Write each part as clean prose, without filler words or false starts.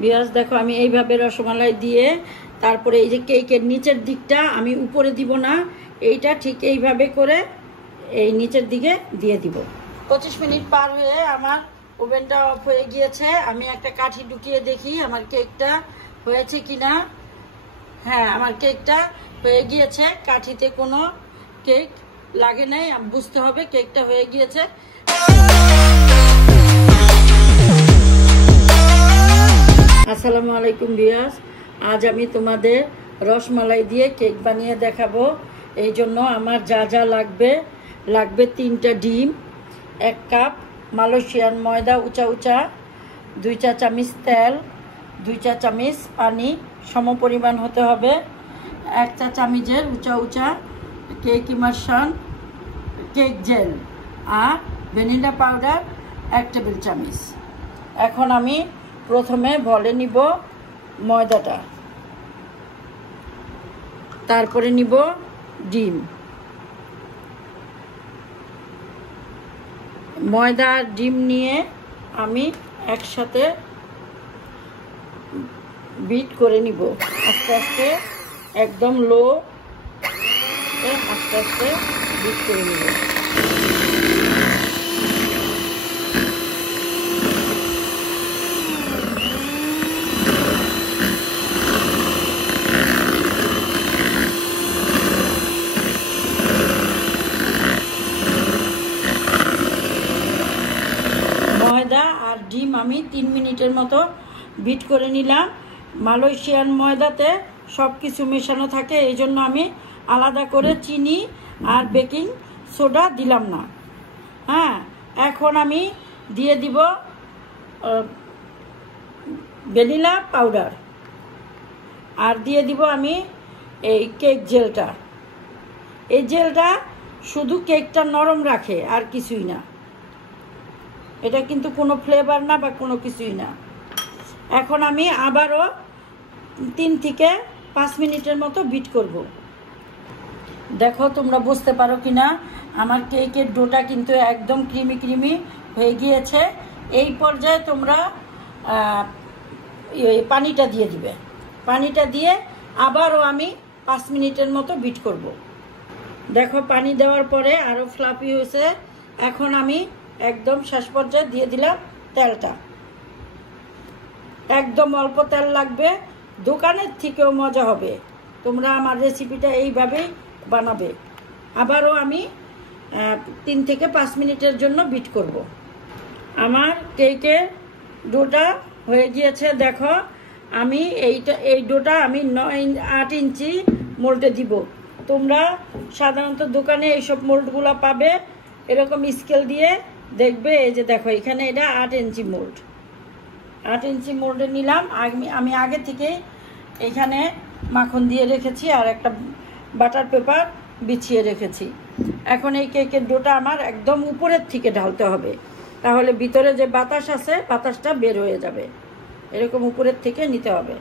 Viewers দেখো আমি এইভাবে রসমালাই দিয়ে তারপরে এই যে কেকের নিচের দিকটা আমি উপরে দিব না, এইটা ঠিক এইভাবে করে এই নিচের দিকে দিয়ে দিব। 25 মিনিট পার হয়ে আমার ওভেনটা অফ হয়ে গিয়েছে। আমি একটা কাঠি ঢুকিয়ে দেখি আমার কেকটা হয়েছে কিনা। হ্যাঁ, আমার কেকটা হয়ে গিয়েছে, কাঠিতে কোনো কেক লাগে নাই, বুঝতে হবে কেকটা হয়ে গিয়েছে। আসসালামু আলাইকুম ভিউয়ার্স, আজ আমি তোমাদের রসমালাই দিয়ে কেক বানিয়ে দেখাবো। এই জন্য আমার যা যা লাগবে 3টা ডিম, 1 কাপ মালয়েশিয়ান ময়দা উঁচা উঁচা, 2 চা চামচ তেল, 2 চা চামচ পানি সমপরিমাণ হতে হবে, 1 চা চামচের উঁচা উঁচা কেক ইমার্শন কেক জেল আর ভ্যানিলা পাউডার 1 টেবিল চামচ। এখন আমি প্রথমে বলে নিব ময়দাটা, তারপরে নিব ডিম। ময়দা আর ডিম নিয়ে আমি একসাথে বিট করে নিব আস্তে আস্তে, একদম লো আস্তে আস্তে বিট করে নিব। ময়দা আর ডিম আমি 3 মিনিটের মতো বিট করে নিলাম। মালয়েশিয়ান ময়দাতে সব কিছু মেশানো থাকে, এই জন্য আমি আলাদা করে চিনি আর বেকিং সোডা দিলাম না। হ্যাঁ, এখন আমি দিয়ে দিব ভ্যানিলা পাউডার আর দিয়ে দিব আমি এই কেক জেলটা। এই জেলটা শুধু কেকটা নরম রাখে আর কিছুই না, এটা কিন্তু কোনো ফ্লেভার না বা কোনো কিছুই না। এখন আমি আবারও 3 থেকে 5 মিনিটের মতো বিট করব। দেখো তোমরা বুঝতে পারো কিনা, আমার কেকের ডোটা কিন্তু একদম ক্রিমি ক্রিমি হয়ে গিয়েছে। এই পর্যায়ে তোমরা পানিটা দিয়ে দিবে। পানিটা দিয়ে আবারও আমি 5 মিনিটের মতো বিট করব। দেখো পানি দেওয়ার পরে আরও ফ্লাফি হয়েছে। এখন আমি একদম শেষ পর্যায়ে দিয়ে দিলাম তেলটা। একদম অল্প তেল লাগবে, দোকানের থেকেও মজা হবে। তোমরা আমার রেসিপিটা এইভাবেই বানাবে। আবারও আমি 3 থেকে 5 মিনিটের জন্য বিট করব। আমার কেকের ডোটা হয়ে গিয়েছে। দেখো আমি এই ডোটা আমি 8 ইঞ্চি মোল্ডে দিব। তোমরা সাধারণত দোকানে এইসব মোল্ডগুলো পাবে, এরকম স্কেল দিয়ে দেখবে। এই যে দেখো এখানে এটা 8 ইঞ্চি মোল্ড। 8 ইঞ্চি মোল্ডে নিলাম। আমি আগে থেকে এখানে মাখন দিয়ে রেখেছি আর একটা বাটার পেপার বিছিয়ে রেখেছি। এখন এই কেকের ডোটা আমার একদম উপরের থেকে ঢালতে হবে, তাহলে ভিতরে যে বাতাস আছে বাতাসটা বের হয়ে যাবে। এরকম উপরের থেকে নিতে হবে।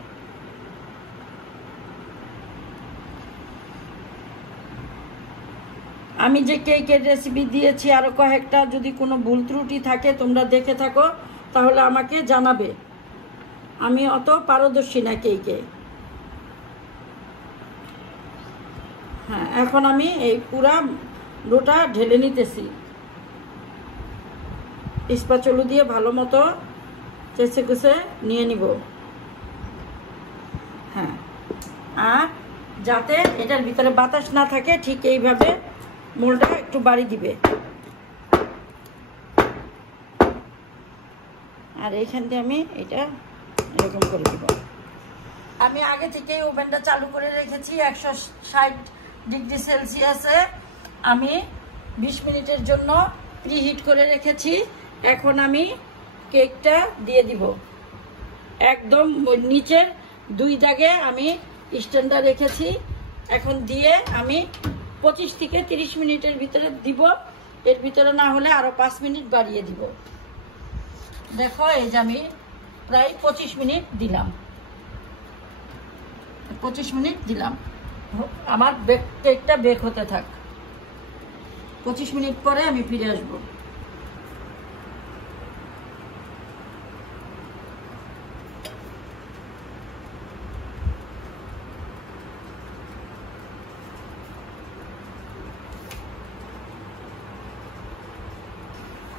আমি যে কেকের রেসিপি দিয়েছি আরও কয়েকটা, যদি কোনো ভুল ত্রুটি থাকে তোমরা দেখে থাকো তাহলে আমাকে জানাবে। আমি অত পারদর্শী না কেকে। হ্যাঁ, এখন আমি এই পুরা ডোটা ঢেলে নিতেছি। স্প্যাচুলা দিয়ে ভালো মতো চেঁচে কুচে নিয়ে নিব। হ্যাঁ, আর যাতে এটার ভিতরে বাতাস না থাকে ঠিক এইভাবে মোলটা একটু বাড়ি দিবে। আর এইখান থেকে আমি এটা এরকম করে দিব। আমি আগে থেকে ওভেনটা চালু করে রেখেছি 160 ডিগ্রি সেলসিয়াসে। আমি 20 মিনিটের জন্য প্রিহিট করে রেখেছি। এখন আমি কেকটা দিয়ে দিব। একদম নিচের 2 দাগে আমি স্ট্যান্ডার রেখেছি। এখন দিয়ে আমি 25 থেকে 30 মিনিটের ভিতরে দিব। এর ভিতরে না হলে আরও 5 মিনিট বাড়িয়ে দিব। দেখো এই যে আমি প্রায় 25 মিনিট দিলাম। 25 মিনিট দিলাম। আমার কেকটা বেক হতে থাক। 25 মিনিট পরে আমি ফিরে আসবো।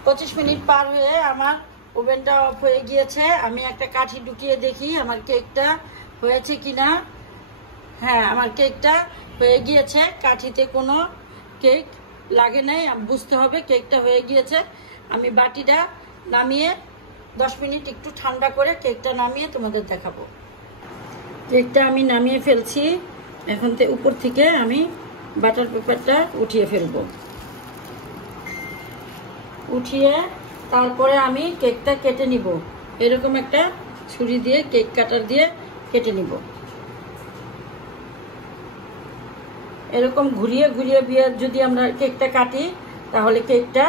25 মিনিট পার হয়ে আমার ওভেনটা অফ হয়ে গিয়েছে। আমি একটা কাঠি ঢুকিয়ে দেখি আমার কেকটা হয়েছে কিনা। হ্যাঁ, আমার কেকটা হয়ে গিয়েছে, কাঠিতে কোনো কেক লাগে নাই, বুঝতে হবে কেকটা হয়ে গিয়েছে। আমি বাটিটা নামিয়ে 10 মিনিট একটু ঠান্ডা করে কেকটা নামিয়ে তোমাদের দেখাবো। কেকটা আমি নামিয়ে ফেলছি। এখন উপর থেকে আমি বাটার পেপারটা উঠিয়ে ফেলবো। উঠিয়ে তারপরে আমি কেকটা কেটে নিব। এরকম একটা ছুরি দিয়ে, কেক কাটার দিয়ে কেটে নিব। এরকম ঘুরিয়ে ঘুরিয়ে যদি আমরা কেকটা কাটি তাহলে কেকটা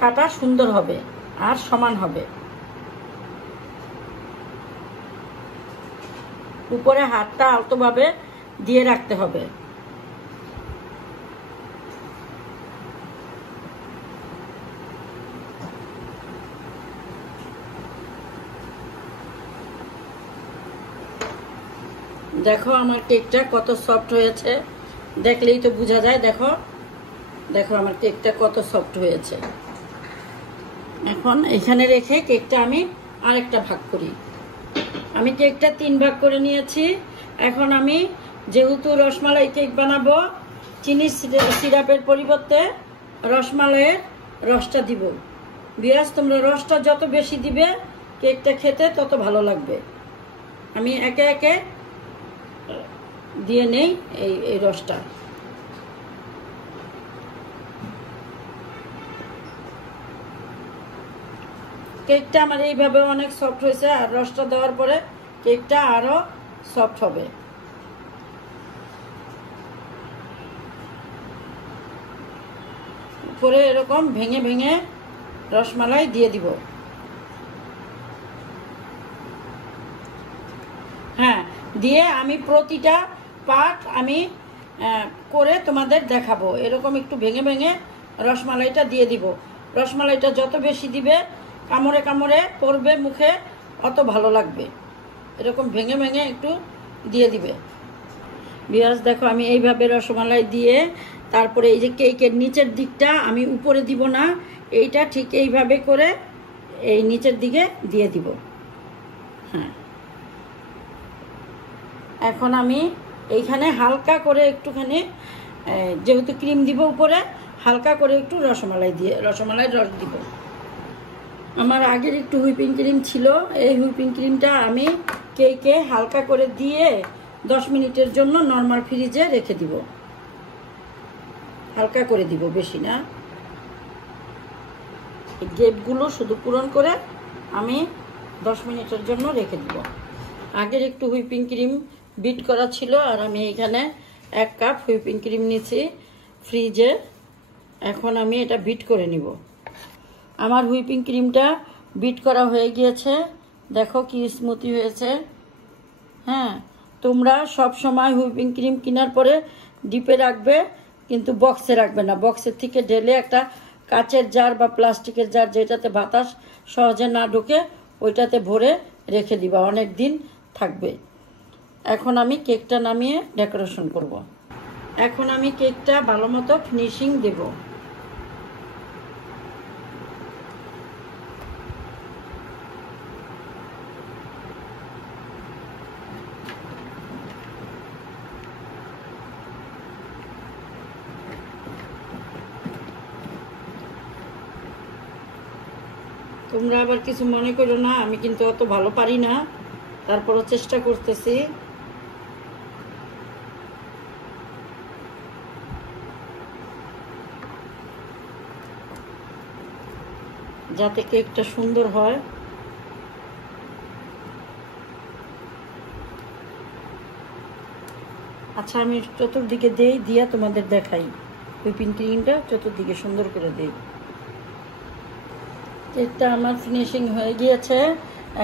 কাটা সুন্দর হবে আর সমান হবে। উপরে হাতটা আলতোভাবে দিয়ে রাখতে হবে। দেখো আমার কেকটা কত সফট হয়েছে, দেখলেই তো বোঝা যায়। দেখো দেখো আমার কেকটা কত সফট হয়েছে। এখন এখানে রেখে কেকটা আমি আরেকটা ভাগ করি। আমি কেকটা 3 ভাগ করে নিয়েছি। এখন আমি যেহেতু রসমালাই কেক বানাবো, চিনি সিরাপের পরিবর্তে রসমালাইয়ের রসটা দিব। বিয়াস, তোমরা রসটা যত বেশি দিবে কেকটা খেতে তত ভালো লাগবে। আমি একে একে দিয়ে নেই এই রসটা। কেকটা আমার এইভাবে অনেক সফট হয়েছে, আর রসটা দেওয়ার পরে কেকটা আরো সফট হবে। উপরে এরকম ভেঙে ভেঙে রসমালাই দিয়ে দিব। হ্যাঁ, দিয়ে আমি প্রতিটা পার্ট আমি করে তোমাদের দেখাবো। এরকম একটু ভেঙে ভেঙে রসমালাইটা দিয়ে দিব। রসমালাইটা যত বেশি দিবে, কামড়ে কামড়ে পড়বে মুখে, অত ভালো লাগবে। এরকম ভেঙে ভেঙে একটু দিয়ে দিবে। বিয়াস, দেখো আমি এইভাবে রসমালাই দিয়ে তারপরে এই যে কেকের নিচের দিকটা আমি উপরে দিব না, এইটা ঠিক এইভাবে করে এই নিচের দিকে দিয়ে দিব। হ্যাঁ, এখন আমি এইখানে হালকা করে একটুখানি, যেহেতু ক্রিম দিব উপরে, হালকা করে একটু রসমালাই রস দিব। আমার আগের একটু হুইপিং ক্রিম ছিল, এই হুইপিং ক্রিমটা আমি কেকে হালকা করে দিয়ে 10 মিনিটের জন্য নর্মাল ফ্রিজে রেখে দিব। হালকা করে দিব, বেশি না। এই গেপগুলো শুধু পূরণ করে আমি 10 মিনিটের জন্য রেখে দিব। আগের একটু হুইপিং ক্রিম বিট করা ছিল, আর আমি এখানে 1 কাপ হুইপিং ক্রিম নিয়েছি ফ্রিজে। এখন আমি এটা বিট করে নিব। আমার হুইপিং ক্রিমটা বিট করা হয়ে গিয়েছে। দেখো কি স্মুথি হয়েছে। হ্যাঁ, তোমরা সব সময় হুইপিং ক্রিম কেনার পরে ডিপে রাখবে, কিন্তু বক্সে রাখবে না। বক্সের থেকে ঢেলে একটা কাচের জার বা প্লাস্টিকের জার, যেটাতে বাতাস সহজে না ঢোকে, ওইটাতে ভরে রেখে দিবা, অনেক দিন থাকবে। এখন আমি কেকটা নামিয়ে ডেকোরেশন করব। এখন আমি কেকটা ভালো মতো ফিনিশিং দেব। তোমরা আবার কিছু মনে করো না, আমি কিন্তু অত ভালো পারি না, তারপরও চেষ্টা করতেছি। যাতে কেকটা সুন্দর হয়। আচ্ছা, আমি চতুর্দিকে দিয়ে তোমাদের দেখাই। হুইপিং ক্রিমটা চতুর্দিকে সুন্দর করে দেই। কেকটা আমার ফিনিশিং হয়ে গিয়েছে।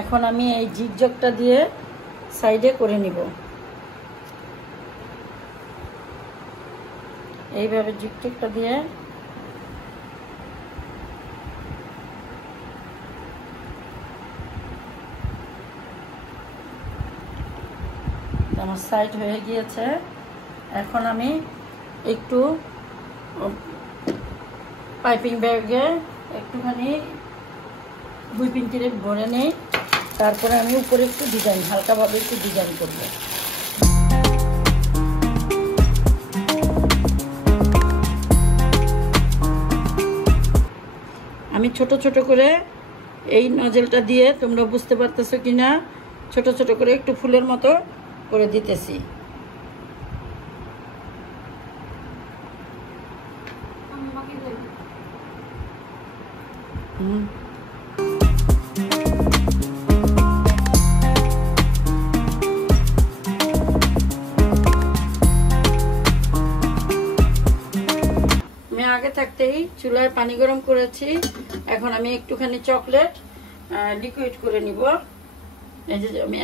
এখন আমি এই জিগজগটা দিয়ে সাইডে করে নিব। এইভাবে জিগজগটা দিয়ে আমার সাইড হয়ে গিয়েছে। এখন আমি একটু পাইপিং ব্যাগে একটুখানি হুইপিং ক্রিম ভরে নেই, তারপরে আমি উপরে একটু ডিজাইন, হালকাভাবে একটু ডিজাইন করব। আমি ছোট ছোট করে এই নজলটা দিয়ে, তোমরা বুঝতে পারতেছো কিনা, ছোট ছোট করে একটু ফুলের মতো করে দিতেছি। আমি আগে থাকতেই চুলায় পানি গরম করেছি। এখন আমি একটুখানি চকলেট লিকুইড করে নিব। এই যে আমি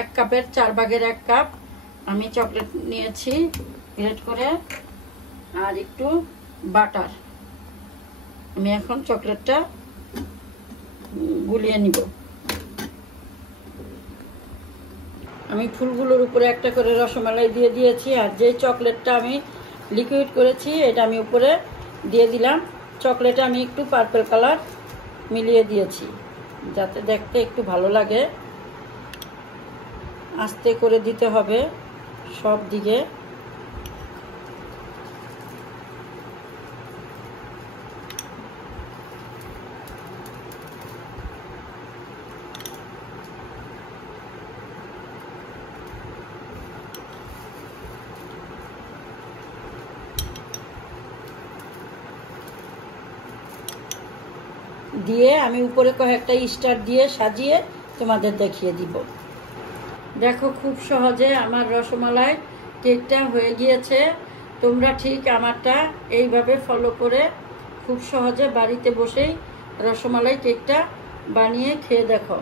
এক কাপের 4 ভাগের 1 কাপ আমি চকলেট নিয়েছি গ্রেট করে, আর একটু বাটার। আমি এখন চকলেটটা গুলিয়ে নিব। আমি ফুলগুলোর উপরে একটা করে রসমালাই দিয়ে দিয়েছি, আর যে চকলেটটা আমি লিকুইড করেছি এটা আমি উপরে দিয়ে দিলাম। চকলেটে আমি একটু পার্পল কালার মিলিয়ে দিয়েছি যাতে দেখতে একটু ভালো লাগে। আস্তে করে দিতে হবে সব দিকে। দিয়ে আমি উপরে কয়েকটা স্টার দিয়ে সাজিয়ে তোমাদের দেখিয়ে দিব। দেখো খুব সহজে আমার রসমালাই কেকটা হয়ে গিয়েছে। তোমরা ঠিক আমারটা এইভাবে ফলো করে খুব সহজে বাড়িতে বসেই রসমালাই কেকটা বানিয়ে খেয়ে দেখো।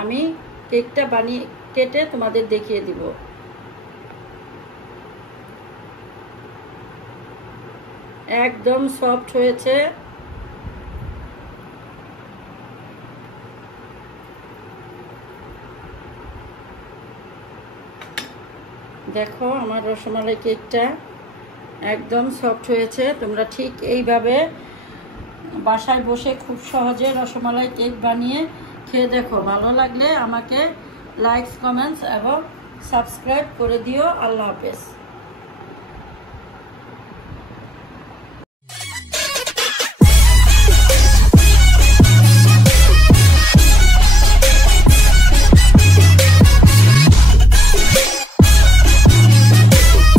আমি কেকটা বানিয়ে কেটে তোমাদের দেখিয়ে দিব। একদম সফট হয়েছে। দেখো আমার রসমালাই কেকটা একদম সফট হয়েছে। তোমরা ঠিক এইভাবে বাসায় বসে খুব সহজে রসমালাই কেক বানিয়ে খেয়ে দেখো। ভালো লাগলে আমাকে লাইকস, কমেন্টস এবং সাবস্ক্রাইব করে দিও। আল্লাহ হাফেজ।